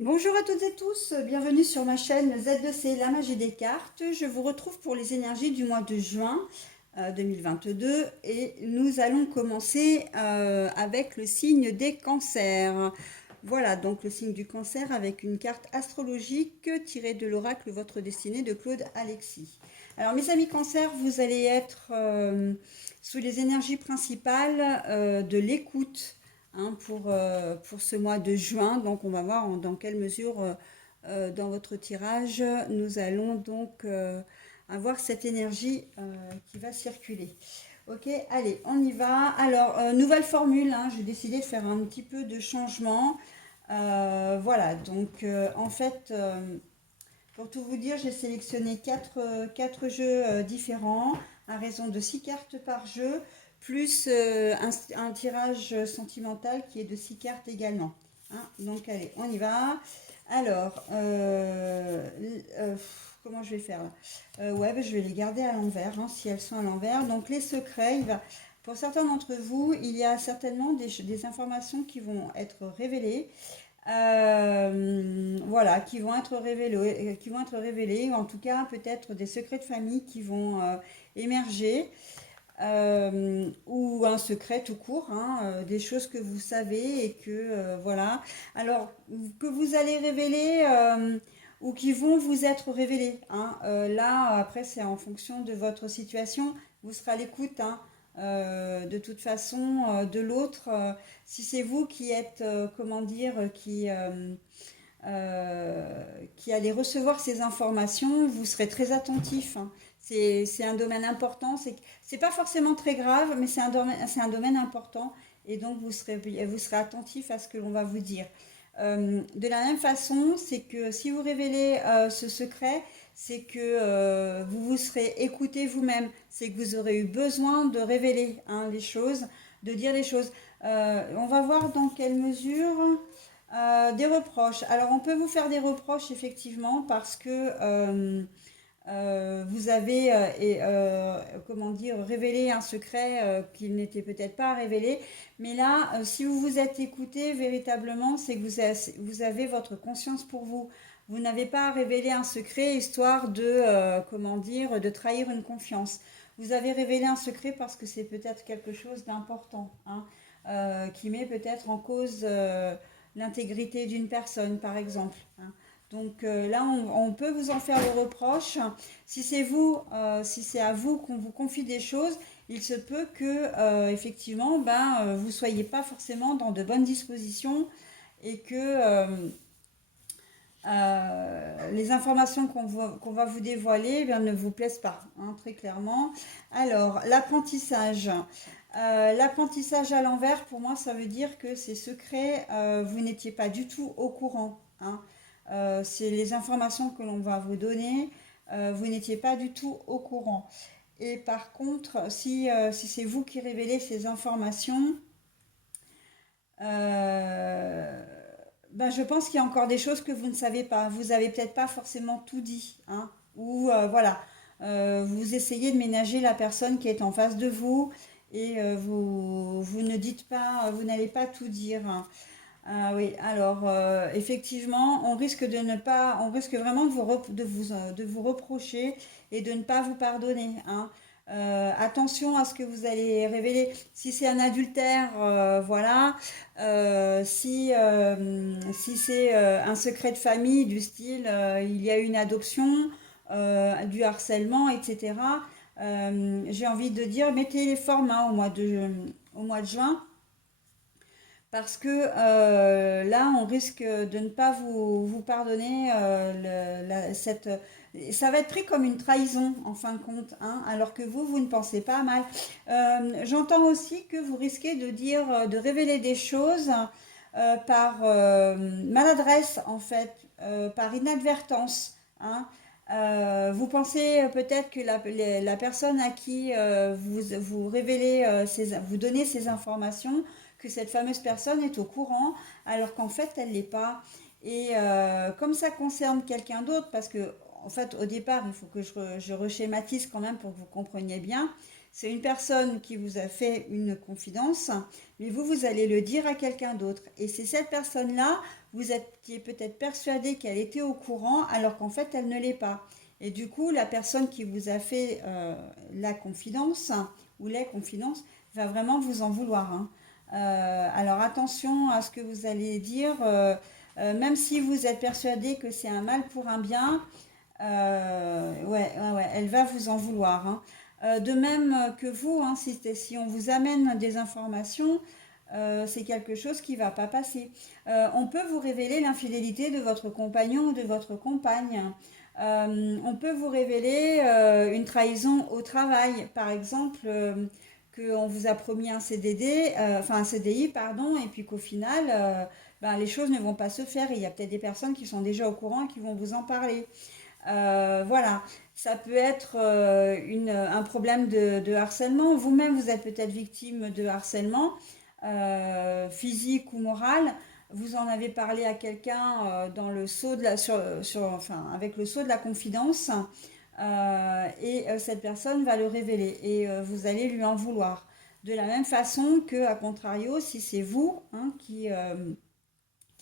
Bonjour à toutes et tous, bienvenue sur ma chaîne Z2C, la magie des cartes. Je vous retrouve pour les énergies du mois de juin 2022 et nous allons commencer avec le signe des cancers. Voilà, donc le signe du cancer avec une carte astrologique tirée de l'oracle Votre destinée de Claude Alexis. Alors mes amis cancer, vous allez être sous les énergies principales de l'écoute, hein, pour ce mois de juin. Donc on va voir dans quelle mesure dans votre tirage nous allons donc avoir cette énergie qui va circuler. Ok, allez, on y va. Alors, nouvelle formule, hein, j'ai décidé de faire un petit peu de changement. Voilà, donc en fait, pour tout vous dire, j'ai sélectionné quatre jeux différents, à raison de 6 cartes par jeu, plus un tirage sentimental qui est de 6 cartes également. Hein, donc allez, on y va. Alors, comment je vais faire là ouais, ben, je vais les garder à l'envers, hein, si elles sont à l'envers. Donc les secrets, pour certains d'entre vous, il y a certainement des informations qui vont être révélées. Voilà, qui vont être révélés, ou en tout cas peut-être des secrets de famille qui vont émerger, ou un secret tout court, hein, des choses que vous savez et que voilà. Alors que vous allez révéler ou qui vont vous être révélés, hein. Là, après, c'est en fonction de votre situation. Vous serez à l'écoute, hein, de toute façon, de l'autre. Si c'est vous qui êtes, comment dire, qui allez recevoir ces informations, vous serez très attentif, hein. C'est un domaine important. C'est pas forcément très grave, mais c'est un domaine important. Et donc, vous serez attentif à ce que l'on va vous dire. De la même façon, c'est que si vous révélez ce secret, c'est que vous vous serez écouté vous-même. C'est que vous aurez eu besoin de révéler, hein, les choses, de dire les choses. On va voir dans quelle mesure. Des reproches. Alors, on peut vous faire des reproches, effectivement, parce que vous avez, comment dire, révélé un secret qu'il n'était peut-être pas révélé. Mais là, si vous vous êtes écouté véritablement, c'est que vous avez votre conscience pour vous. Vous n'avez pas révélé un secret histoire de, comment dire, de trahir une confiance. Vous avez révélé un secret parce que c'est peut-être quelque chose d'important, hein, qui met peut-être en cause l'intégrité d'une personne, par exemple, hein. Donc là, on peut vous en faire le reproche. Si c'est vous, si c'est à vous qu'on vous confie des choses, il se peut que effectivement, ben, vous soyez pas forcément dans de bonnes dispositions et que les informations qu'on va vous dévoiler, eh bien, ne vous plaisent pas, hein, très clairement. Alors, l'apprentissage. L'apprentissage à l'envers, pour moi, ça veut dire que ces secrets, vous n'étiez pas du tout au courant, hein. C'est les informations que l'on va vous donner, vous n'étiez pas du tout au courant. Et par contre, si c'est vous qui révélez ces informations, euh, ben, je pense qu'il y a encore des choses que vous ne savez pas. Vous n'avez peut-être pas forcément tout dit, hein. Ou voilà, vous essayez de ménager la personne qui est en face de vous et vous ne dites pas, vous n'allez pas tout dire, hein. Ah oui, alors effectivement, on risque vraiment de vous reprocher et de ne pas vous pardonner, hein. Attention à ce que vous allez révéler. Si c'est un adultère, voilà. Si c'est un secret de famille du style, il y a eu une adoption, du harcèlement, etc. J'ai envie de dire, mettez les formes, hein, au mois de juin. Parce que là, on risque de ne pas vous pardonner ça va être pris comme une trahison en fin de compte, hein, alors que vous ne pensez pas mal. J'entends aussi que vous risquez de dire, de révéler des choses par maladresse en fait, par inadvertance, hein. Vous pensez peut-être que la personne à qui vous révélez, vous donnez ces informations, que cette fameuse personne est au courant, alors qu'en fait, elle ne l'est pas. Et comme ça concerne quelqu'un d'autre, parce que en fait, au départ, il faut que je reschématise quand même pour que vous compreniez bien. c'est une personne qui vous a fait une confidence, mais vous allez le dire à quelqu'un d'autre. Et c'est cette personne-là, vous étiez peut-être persuadé qu'elle était au courant, alors qu'en fait, elle ne l'est pas. Et du coup, la personne qui vous a fait la confidence, ou les confidences, va vraiment vous en vouloir, hein. Alors attention à ce que vous allez dire, même si vous êtes persuadé que c'est un mal pour un bien, ouais, elle va vous en vouloir, hein. De même que vous, hein, si on vous amène des informations, c'est quelque chose qui ne va pas passer. On peut vous révéler l'infidélité de votre compagnon ou de votre compagne. On peut vous révéler une trahison au travail, par exemple, qu'on vous a promis un CDD, enfin un CDI, pardon, et puis qu'au final, ben, les choses ne vont pas se faire. Il y a peut-être des personnes qui sont déjà au courant et qui vont vous en parler. Voilà, ça peut être un problème de harcèlement. Vous-même, vous êtes peut-être victime de harcèlement physique ou moral. Vous en avez parlé à quelqu'un dans le seau de la, enfin, avec le sceau de la confidence, et cette personne va le révéler et vous allez lui en vouloir. De la même façon que, à contrario, si c'est vous, hein, qui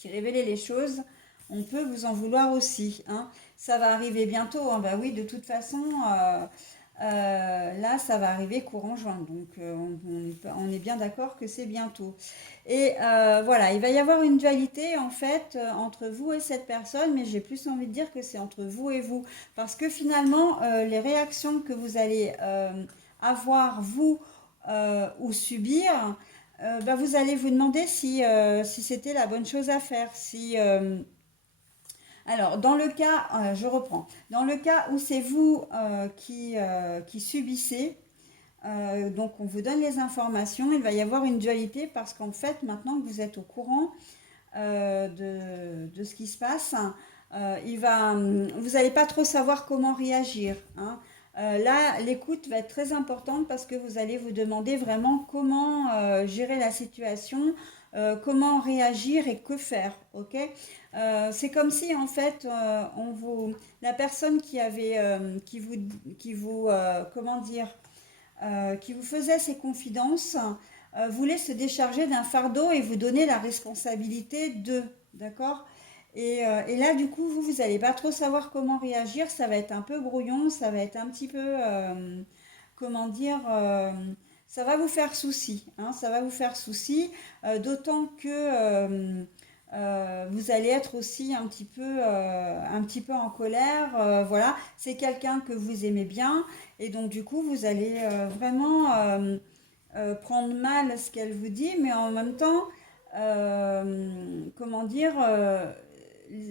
révélez les choses, on peut vous en vouloir aussi, hein. Ça va arriver bientôt, hein. Bah oui, de toute façon, là, ça va arriver courant juin. Donc, on est bien d'accord que c'est bientôt. Et voilà, il va y avoir une dualité, en fait, entre vous et cette personne, mais j'ai plus envie de dire que c'est entre vous et vous. Parce que finalement, les réactions que vous allez avoir, vous, ou subir, bah, vous allez vous demander si c'était la bonne chose à faire. Alors, dans le cas, je reprends, dans le cas où c'est vous qui subissez, donc on vous donne les informations, il va y avoir une dualité parce qu'en fait, maintenant que vous êtes au courant de ce qui se passe, vous n'allez pas trop savoir comment réagir, hein. Là, l'écoute va être très importante parce que vous allez vous demander vraiment comment gérer la situation, comment réagir et que faire, ok? C'est comme si en fait, la personne comment dire, qui vous faisait ces confidences, voulait se décharger d'un fardeau et vous donner la responsabilité de, d'accord? Et là, du coup, vous n'allez pas trop savoir comment réagir, ça va être un peu brouillon, ça va être un petit peu, comment dire, ça va vous faire souci, hein, ça va vous faire souci, d'autant que vous allez être aussi un petit peu en colère, voilà, c'est quelqu'un que vous aimez bien, et donc du coup, vous allez vraiment prendre mal ce qu'elle vous dit, mais en même temps, comment dire,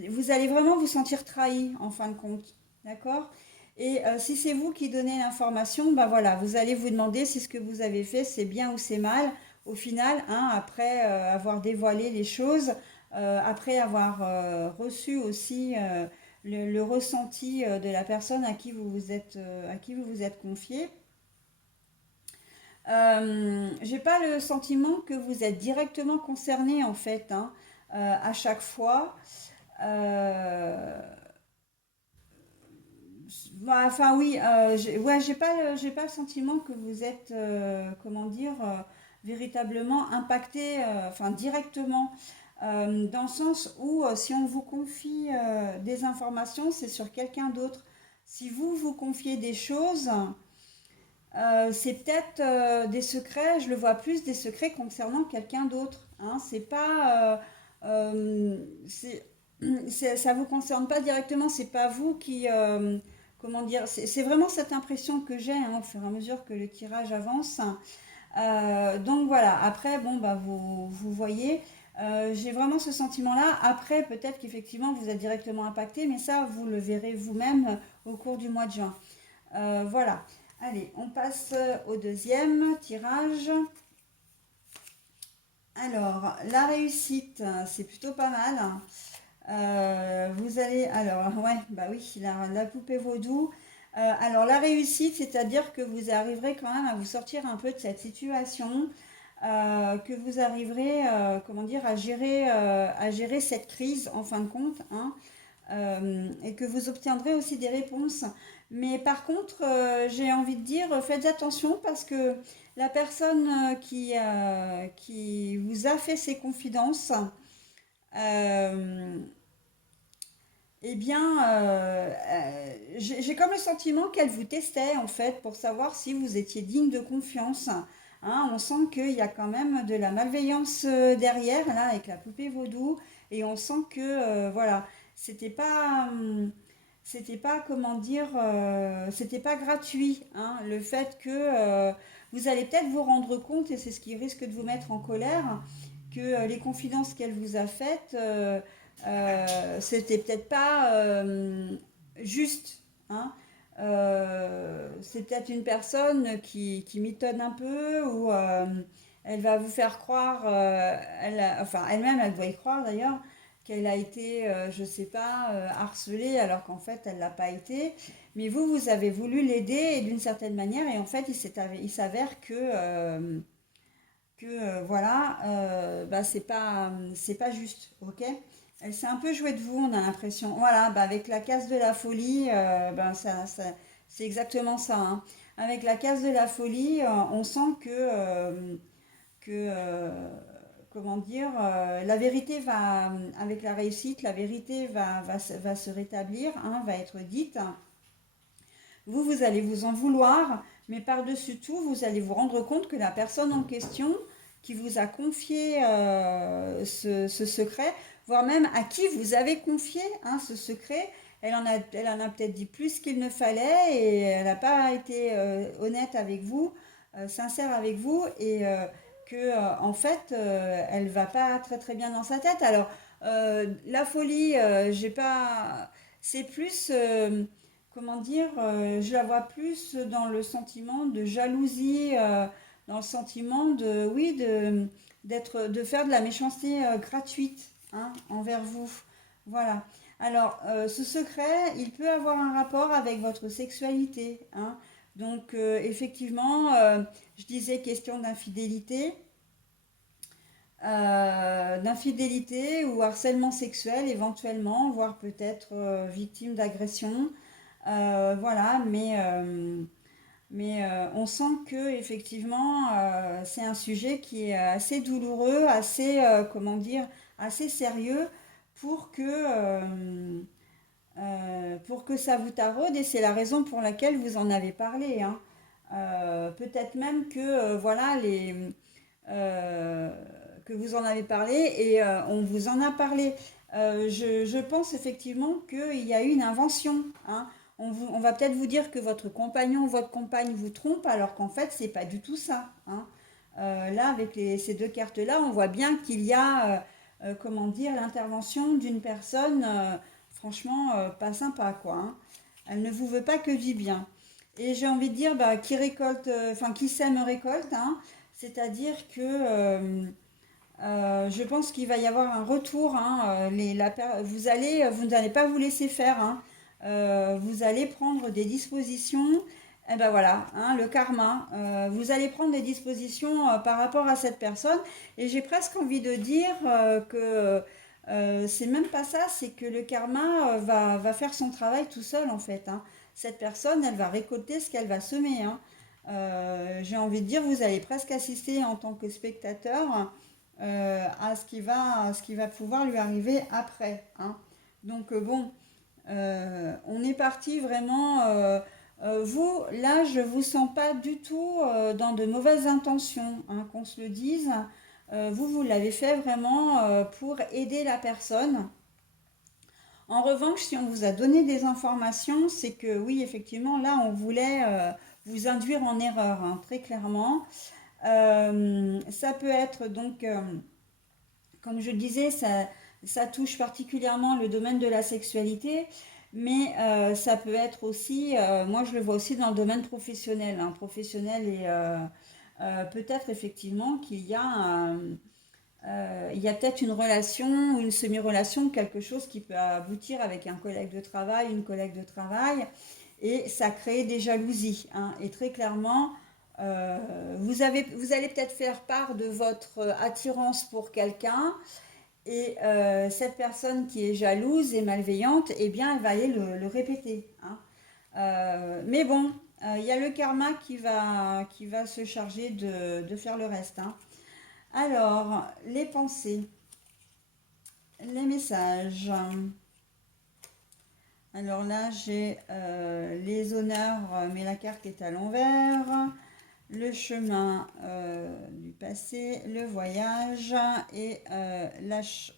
vous allez vraiment vous sentir trahi en fin de compte, d'accord? Et si c'est vous qui donnez l'information, ben voilà, vous allez vous demander si ce que vous avez fait c'est bien ou c'est mal. Au final, hein, après avoir dévoilé les choses, après avoir reçu aussi le ressenti de la personne à qui vous vous êtes confié, j'ai pas le sentiment que vous êtes directement concerné en fait, hein, à chaque fois. Euh, Bah, enfin oui, ouais, j'ai pas le sentiment que vous êtes, comment dire, véritablement impacté, enfin directement, dans le sens où si on vous confie des informations, c'est sur quelqu'un d'autre. Si vous vous confiez des choses, c'est peut-être des secrets, je le vois plus des secrets concernant quelqu'un d'autre, hein. C'est pas, ça vous concerne pas directement, c'est pas vous qui, comment dire, c'est vraiment cette impression que j'ai, hein, au fur et à mesure que le tirage avance. Donc voilà, après, bon, bah, vous voyez, j'ai vraiment ce sentiment-là. Après, peut-être qu'effectivement, vous êtes directement impacté, mais ça, vous le verrez vous-même au cours du mois de juin. Voilà. Allez, on passe au deuxième tirage. Alors, la réussite, c'est plutôt pas mal. Vous allez, alors, ouais, bah oui, la poupée vaudou. Alors, la réussite, c'est-à-dire que vous arriverez quand même à vous sortir un peu de cette situation, que vous arriverez, comment dire, à gérer cette crise en fin de compte, hein. et que vous obtiendrez aussi des réponses. Mais par contre, j'ai envie de dire, faites attention parce que la personne qui vous a fait ses confidences, euh, eh bien, j'ai comme le sentiment qu'elle vous testait en fait pour savoir si vous étiez digne de confiance. Hein, on sent qu'il y a quand même de la malveillance derrière, là, avec la poupée vaudou, et on sent que, voilà, c'était pas, c'était pas, comment dire, c'était pas gratuit, hein, le fait que vous allez peut-être vous rendre compte, et c'est ce qui risque de vous mettre en colère, que les confidences qu'elle vous a faites, c'était peut-être pas juste. Hein. C'est peut-être une personne qui mitonne un peu ou elle va vous faire croire, enfin elle-même elle doit y croire d'ailleurs, qu'elle a été, je sais pas, harcelée alors qu'en fait elle l'a pas été. Mais vous, vous avez voulu l'aider d'une certaine manière et en fait il s'avère que voilà, bah, c'est pas juste, ok? Elle s'est un peu jouée de vous, on a l'impression. Voilà, bah, avec la case de la folie, ben c'est exactement ça. Hein. Avec la case de la folie, on sent que comment dire, la vérité va, avec la réussite, la vérité va se rétablir, hein, va être dite. Vous, vous allez vous en vouloir, mais par-dessus tout, vous allez vous rendre compte que la personne en question qui vous a confié ce secret, voire même à qui vous avez confié hein, ce secret, elle en a peut-être dit plus qu'il ne fallait et elle n'a pas été honnête avec vous, sincère avec vous et que en fait elle va pas très très bien dans sa tête. Alors la folie, j'ai pas, c'est plus comment dire, je la vois plus dans le sentiment de jalousie, dans le sentiment de, oui, de faire de la méchanceté gratuite hein, envers vous. Voilà. Alors, ce secret, il peut avoir un rapport avec votre sexualité. Hein. Donc, effectivement, je disais question d'infidélité ou harcèlement sexuel éventuellement, voire peut-être victime d'agression. Voilà, mais on sent que effectivement c'est un sujet qui est assez douloureux, assez comment dire, assez sérieux pour que ça vous taraude et c'est la raison pour laquelle vous en avez parlé. Hein. Peut-être même que voilà euh, que vous en avez parlé et on vous en a parlé. Je pense effectivement qu'il y a eu une invention. Hein. On va peut-être vous dire que votre compagnon ou votre compagne vous trompe, alors qu'en fait, c'est pas du tout ça. Hein. Là, avec ces deux cartes-là, on voit bien qu'il y a, comment dire, l'intervention d'une personne, franchement, pas sympa, quoi. Hein. Elle ne vous veut pas que du bien. Et j'ai envie de dire, bah, qui récolte, enfin, qui sème récolte, hein. C'est-à-dire que je pense qu'il va y avoir un retour. Hein, vous n'allez pas vous laisser faire. Hein. Vous allez prendre des dispositions. Et ben voilà, hein, le karma. Vous allez prendre des dispositions par rapport à cette personne. Et j'ai presque envie de dire que c'est même pas ça, c'est que le karma va faire son travail tout seul en fait. Hein. Cette personne, elle va récolter ce qu'elle va semer. Hein. J'ai envie de dire, vous allez presque assister en tant que spectateur à ce qui va pouvoir lui arriver après. Hein. Donc bon, on est parti vraiment. Vous, là, je vous sens pas du tout dans de mauvaises intentions, hein, qu'on se le dise. Vous, vous l'avez fait vraiment pour aider la personne. En revanche, si on vous a donné des informations, c'est que oui, effectivement, là, on voulait vous induire en erreur, hein, très clairement. Ça peut être donc comme je disais, ça touche particulièrement le domaine de la sexualité, mais ça peut être aussi, moi je le vois aussi dans le domaine professionnel, hein, professionnel et peut-être effectivement qu'il y a il y a peut-être une relation ou une semi-relation, quelque chose qui peut aboutir avec un collègue de travail, une collègue de travail, et ça crée des jalousies. Hein, et très clairement, vous allez peut-être faire part de votre attirance pour quelqu'un, Et cette personne qui est jalouse et malveillante, eh bien, elle va aller le répéter, hein. Mais bon, il y a le karma qui va se charger de faire le reste, hein. Alors, les pensées, les messages. Alors là, j'ai les honneurs, mais la carte est à l'envers. Le chemin du passé, le voyage et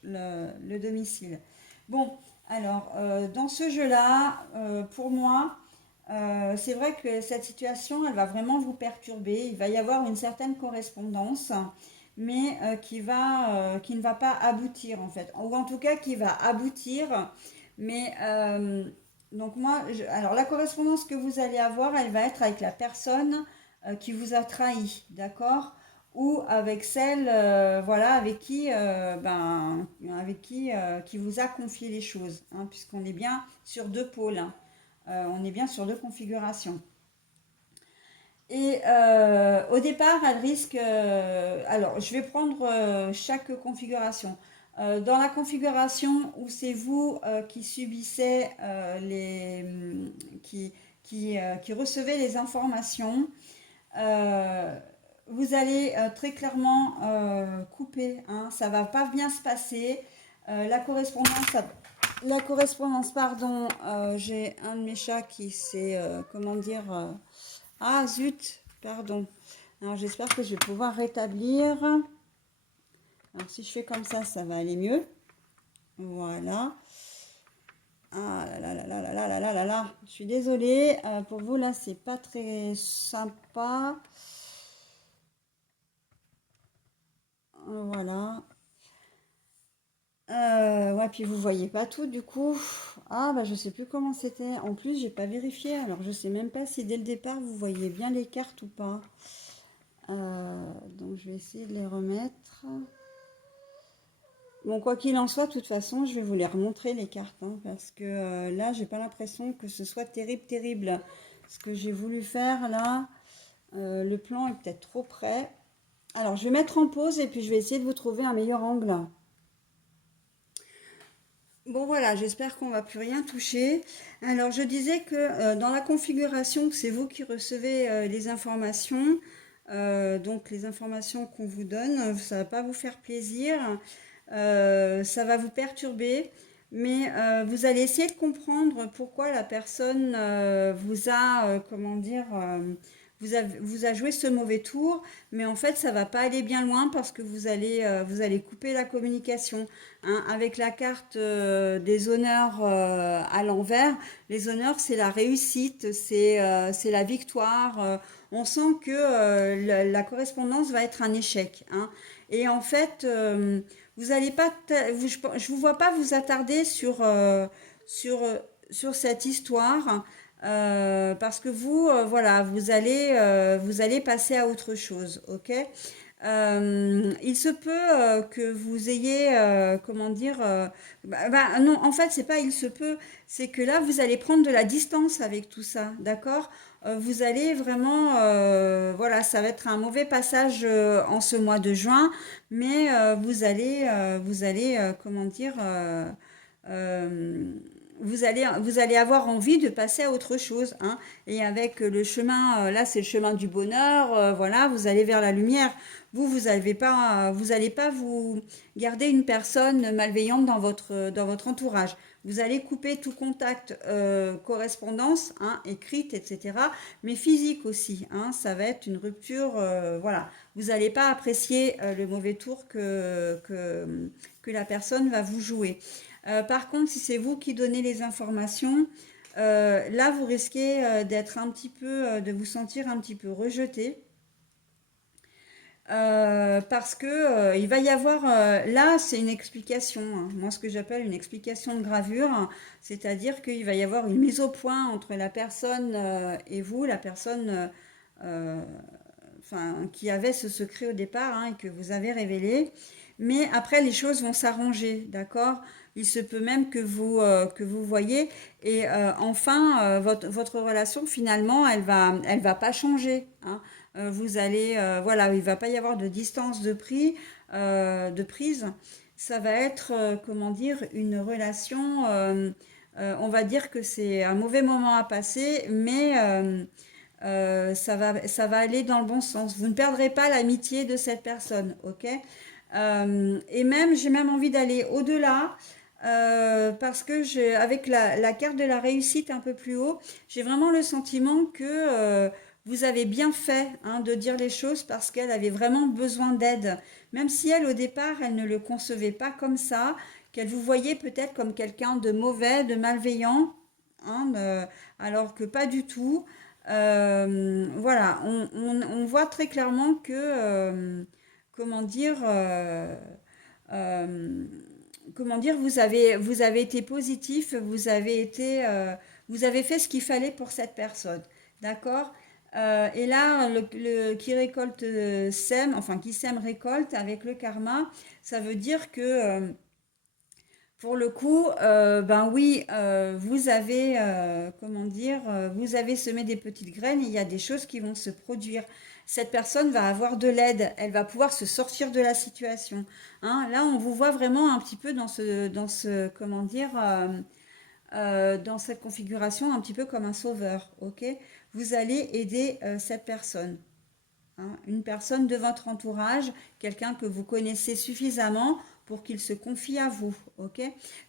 le domicile. Bon, alors, dans ce jeu-là, pour moi, c'est vrai que cette situation, elle va vraiment vous perturber. Il va y avoir une certaine correspondance, mais qui ne va pas aboutir en fait. Ou en tout cas, qui va aboutir, mais donc moi, alors la correspondance que vous allez avoir, elle va être avec la personne qui vous a trahi, d'accord? Ou avec celle, voilà, qui vous a confié les choses, hein, puisqu'on est bien sur deux pôles, hein. On est bien sur deux configurations. Et au départ, elle risque. Alors, je vais prendre chaque configuration. Dans la configuration où c'est vous qui subissez qui, qui recevez les informations, euh, vous allez très clairement couper, hein, ça va pas bien se passer. La correspondance, pardon, j'ai un de mes chats qui s'est, comment dire, ah zut, pardon. Alors j'espère que je vais pouvoir rétablir. Alors si je fais comme ça va aller mieux. Voilà. Ah là là là là là là là là là là. Je suis désolée. Pour vous là, c'est pas très sympa. Voilà. Ouais, puis vous voyez pas tout du coup. Ah bah je sais plus comment c'était. En plus, j'ai pas vérifié. Alors je sais même pas si dès le départ vous voyez bien les cartes ou pas. Donc je vais essayer de les remettre. Bon, quoi qu'il en soit, de toute façon, je vais vous les remontrer les cartes, hein, parce que là, j'ai pas l'impression que ce soit terrible, terrible. Ce que j'ai voulu faire là, le plan est peut-être trop près. Alors, je vais mettre en pause et puis je vais essayer de vous trouver un meilleur angle. Bon voilà, j'espère qu'on va plus rien toucher. Alors, je disais que dans la configuration, c'est vous qui recevez les informations. Donc, les informations qu'on vous donne, ça va pas vous faire plaisir. Ça va vous perturber, mais vous allez essayer de comprendre pourquoi la personne vous a, comment dire, vous a joué ce mauvais tour, mais en fait ça va pas aller bien loin parce que vous allez couper la communication, hein. Avec la carte des honneurs à l'envers, les honneurs c'est la réussite, c'est la victoire. On sent que la correspondance va être un échec, hein. Et en fait, vous allez pas, je vous vois pas vous attarder sur, sur cette histoire parce que vous, voilà, vous allez passer à autre chose, ok? Il se peut que vous ayez, comment dire, non, en fait, c'est pas il se peut, c'est que là, vous allez prendre de la distance avec tout ça, d'accord? Vous allez vraiment, voilà, ça va être un mauvais passage en ce mois de juin, mais vous allez, comment dire, euh, vous allez avoir envie de passer à autre chose, hein. Et avec le chemin, là c'est le chemin du bonheur, voilà, vous allez vers la lumière. Vous allez pas vous garder une personne malveillante dans votre entourage. Vous allez couper tout contact, correspondance, hein, écrite, etc. Mais physique aussi, hein, ça va être une rupture, voilà. Vous n'allez pas apprécier le mauvais tour que la personne va vous jouer. Par contre, si c'est vous qui donnez les informations, là, vous risquez d'être un petit peu, de vous sentir un petit peu rejeté. Parce que il va y avoir là c'est une explication, hein. Moi ce que j'appelle une explication de gravure, hein. C'est-à-dire qu'il va y avoir une mise au point entre la personne et vous, la personne euh, enfin, qui avait ce secret au départ, hein, et que vous avez révélé. Mais après, les choses vont s'arranger, d'accord? Il se peut même que vous voyez. Et enfin, votre relation, finalement, elle va pas changer, hein. Vous allez, voilà, il va pas y avoir de distance de prix, de prise. ça va être, comment dire, une relation, on va dire que c'est un mauvais moment à passer, mais ça va aller dans le bon sens. Vous ne perdrez pas l'amitié de cette personne, ok? Et même, j'ai même envie d'aller au-delà. Parce que avec la carte de la réussite un peu plus haut, j'ai vraiment le sentiment que vous avez bien fait, hein, de dire les choses parce qu'elle avait vraiment besoin d'aide. Même si elle, au départ, elle ne le concevait pas comme ça, qu'elle vous voyait peut-être comme quelqu'un de mauvais, de malveillant, hein, alors que pas du tout. Voilà, on voit très clairement que, comment dire, euh, comment dire, vous avez été positif, vous avez fait ce qu'il fallait pour cette personne, d'accord? Et là, qui récolte sème, enfin qui sème récolte avec le karma, ça veut dire que pour le coup, ben oui, vous avez, comment dire, vous avez semé des petites graines et il y a des choses qui vont se produire. Cette personne va avoir de l'aide, elle va pouvoir se sortir de la situation. Hein. Là, on vous voit vraiment un petit peu comment dire, dans cette configuration, un petit peu comme un sauveur, ok? Vous allez aider cette personne, hein, une personne de votre entourage, quelqu'un que vous connaissez suffisamment pour qu'il se confie à vous, ok?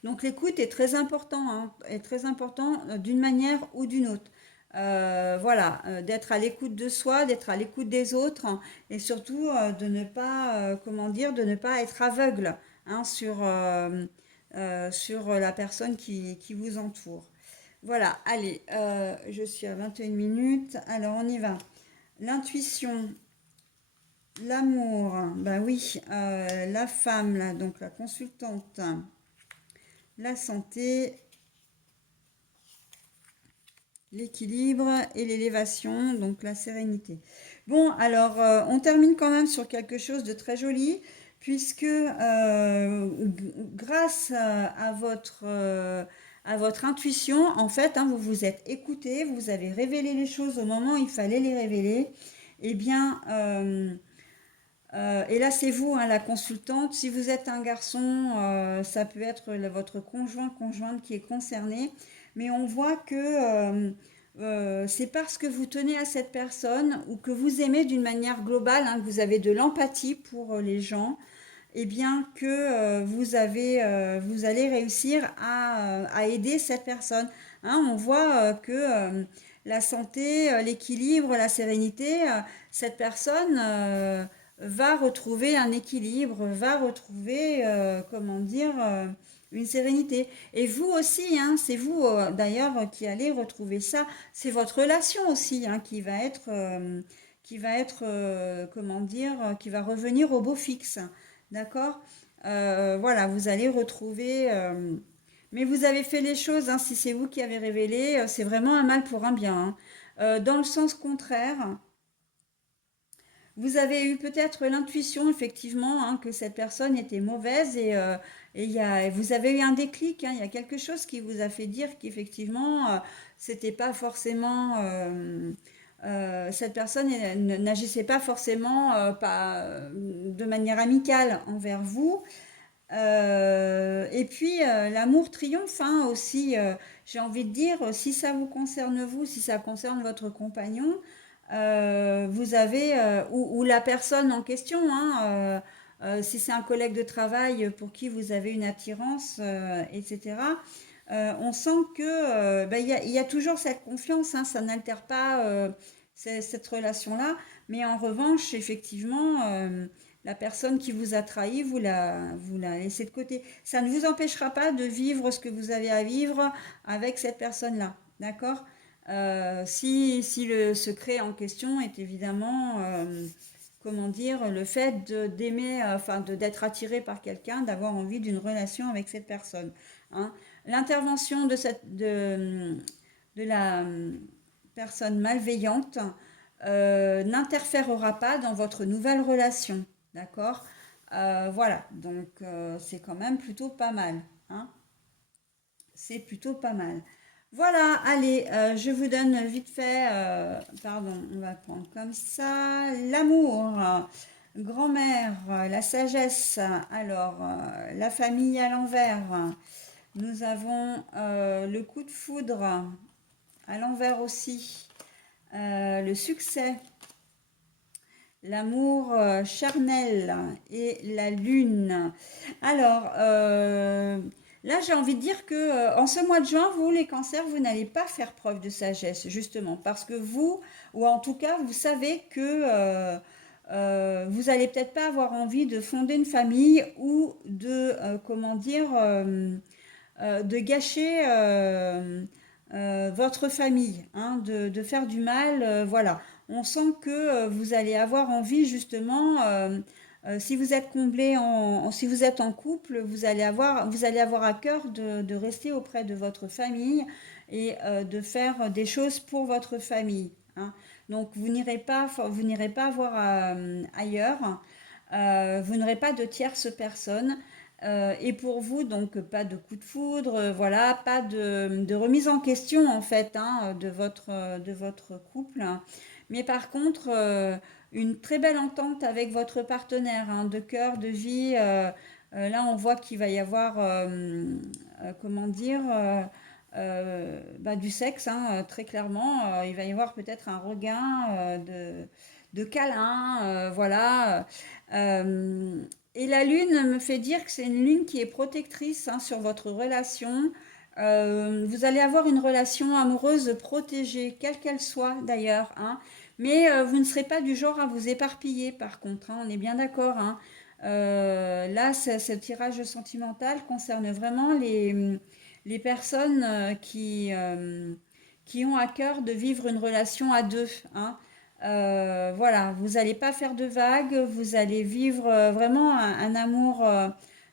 Donc l'écoute est très important, hein, est très important d'une manière ou d'une autre. Voilà, d'être à l'écoute de soi, d'être à l'écoute des autres, hein, et surtout de ne pas, comment dire, de ne pas être aveugle, hein, sur la personne qui vous entoure. Voilà, allez, je suis à 21 minutes, alors on y va. L'intuition, l'amour, ben oui, la femme, là, donc la consultante, la santé, l'équilibre et l'élévation, donc la sérénité. Bon, alors, on termine quand même sur quelque chose de très joli, puisque grâce à votre intuition, en fait, hein, vous vous êtes écouté, vous avez révélé les choses au moment où il fallait les révéler. Eh bien, et là, c'est vous, hein, la consultante. Si vous êtes un garçon, ça peut être votre conjoint, conjointe qui est concerné. Mais on voit que c'est parce que vous tenez à cette personne ou que vous aimez d'une manière globale, hein, que vous avez de l'empathie pour les gens, et bien que vous allez réussir à aider cette personne. Hein, on voit que la santé, l'équilibre, la sérénité, cette personne va retrouver un équilibre, va retrouver, comment dire, une sérénité. Et vous aussi, hein, c'est vous d'ailleurs qui allez retrouver ça. C'est votre relation aussi, hein, comment dire, qui va revenir au beau fixe. D'accord? Voilà, vous allez retrouver. Mais vous avez fait les choses, hein, si c'est vous qui avez révélé, c'est vraiment un mal pour un bien. Hein. Dans le sens contraire, vous avez eu peut-être l'intuition, effectivement, hein, que cette personne était mauvaise et vous avez eu un déclic. Hein, il y a quelque chose qui vous a fait dire qu'effectivement, c'était pas forcément. Cette personne n'agissait pas forcément de manière amicale envers vous. Et puis, l'amour triomphe, hein, aussi. J'ai envie de dire, si ça vous concerne vous, si ça concerne votre compagnon, vous avez, ou la personne en question, hein, si c'est un collègue de travail pour qui vous avez une attirance, etc. On sent que il y a toujours cette confiance, hein, ça n'altère pas cette relation-là, mais en revanche, effectivement, la personne qui vous a trahi, vous la laissez de côté. Ça ne vous empêchera pas de vivre ce que vous avez à vivre avec cette personne-là, d'accord? Si le secret en question est évidemment, comment dire, le fait d'aimer, enfin d'être attiré par quelqu'un, d'avoir envie d'une relation avec cette personne. Hein. L'intervention de la personne malveillante n'interférera pas dans votre nouvelle relation. D'accord. Voilà, donc c'est quand même plutôt pas mal. Hein. C'est plutôt pas mal. Voilà, allez, je vous donne vite fait, pardon, on va prendre comme ça, l'amour. Grand-mère, la sagesse, alors la famille à l'envers. Nous avons le coup de foudre à l'envers aussi, le succès, l'amour charnel et la lune. Alors, là, j'ai envie de dire que en ce mois de juin, vous, les cancers, vous n'allez pas faire preuve de sagesse, justement, parce que vous, ou en tout cas, vous savez que vous allez peut-être pas avoir envie de fonder une famille ou de, comment dire, de gâcher votre famille, hein, de faire du mal, voilà. On sent que vous allez avoir envie justement, si vous êtes comblé si vous êtes en couple, vous allez avoir à cœur de rester auprès de votre famille et de faire des choses pour votre famille, hein. Donc vous n'irez pas voir ailleurs, vous n'aurez pas de tierce personne. Et pour vous, donc pas de coup de foudre, voilà, pas de remise en question en fait, hein, de votre couple, hein. Mais par contre, une très belle entente avec votre partenaire, hein, de cœur, de vie. Là, on voit qu'il va y avoir, comment dire, bah, du sexe, hein, très clairement. Il va y avoir peut-être un regain de câlin, voilà. Euh, et la lune me fait dire que c'est une lune qui est protectrice, hein, sur votre relation. Vous allez avoir une relation amoureuse protégée, quelle qu'elle soit d'ailleurs, hein. Mais vous ne serez pas du genre à vous éparpiller par contre, hein, on est bien d'accord, hein. Là, ce tirage sentimental concerne vraiment les personnes qui ont à cœur de vivre une relation à deux, hein. Voilà, vous n'allez pas faire de vagues, vous allez vivre vraiment un amour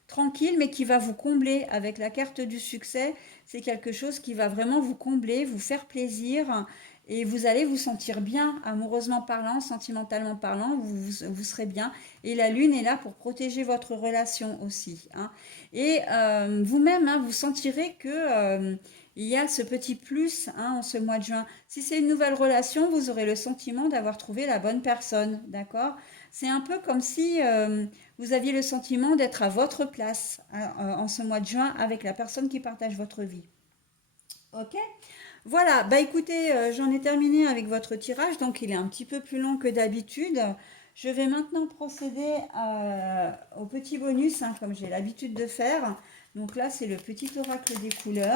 tranquille, mais qui va vous combler avec la carte du succès. C'est quelque chose qui va vraiment vous combler, vous faire plaisir, et vous allez vous sentir bien, amoureusement parlant, sentimentalement parlant, vous serez bien. Et la lune est là pour protéger votre relation aussi, hein. Et vous-même, hein, vous sentirez que il y a ce petit plus, hein, en ce mois de juin. Si c'est une nouvelle relation, vous aurez le sentiment d'avoir trouvé la bonne personne, d'accord? C'est un peu comme si vous aviez le sentiment d'être à votre place, hein, en ce mois de juin avec la personne qui partage votre vie. Ok? Voilà, bah écoutez, j'en ai terminé avec votre tirage, donc il est un petit peu plus long que d'habitude. Je vais maintenant procéder au petit bonus, hein, comme j'ai l'habitude de faire. Donc là, c'est le petit oracle des couleurs.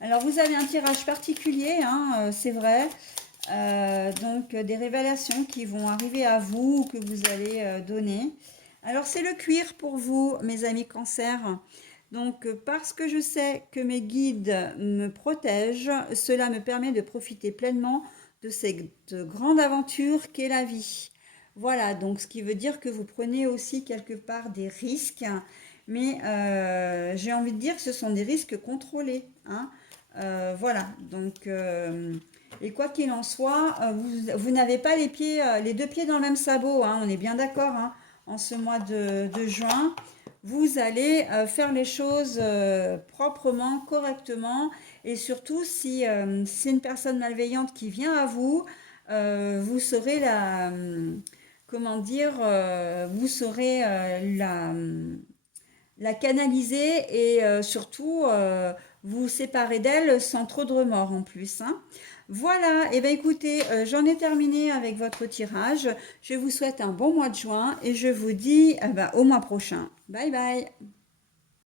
Alors, vous avez un tirage particulier, hein, c'est vrai. Donc, des révélations qui vont arriver à vous ou que vous allez donner. Alors, c'est le cuir pour vous, mes amis cancer. Donc, parce que je sais que mes guides me protègent, cela me permet de profiter pleinement de cette grande aventure qu'est la vie. Voilà, donc ce qui veut dire que vous prenez aussi quelque part des risques, mais j'ai envie de dire que ce sont des risques contrôlés, hein. Voilà, donc, et quoi qu'il en soit, vous n'avez pas les deux pieds dans le même sabot, hein, on est bien d'accord, hein, en ce mois de juin. Vous allez faire les choses proprement, correctement, et surtout si c'est une personne malveillante qui vient à vous, vous saurez comment dire, vous saurez la canaliser et surtout vous séparer d'elle sans trop de remords en plus, hein. Voilà, et bien écoutez, j'en ai terminé avec votre tirage. Je vous souhaite un bon mois de juin et je vous dis au mois prochain. Bye bye.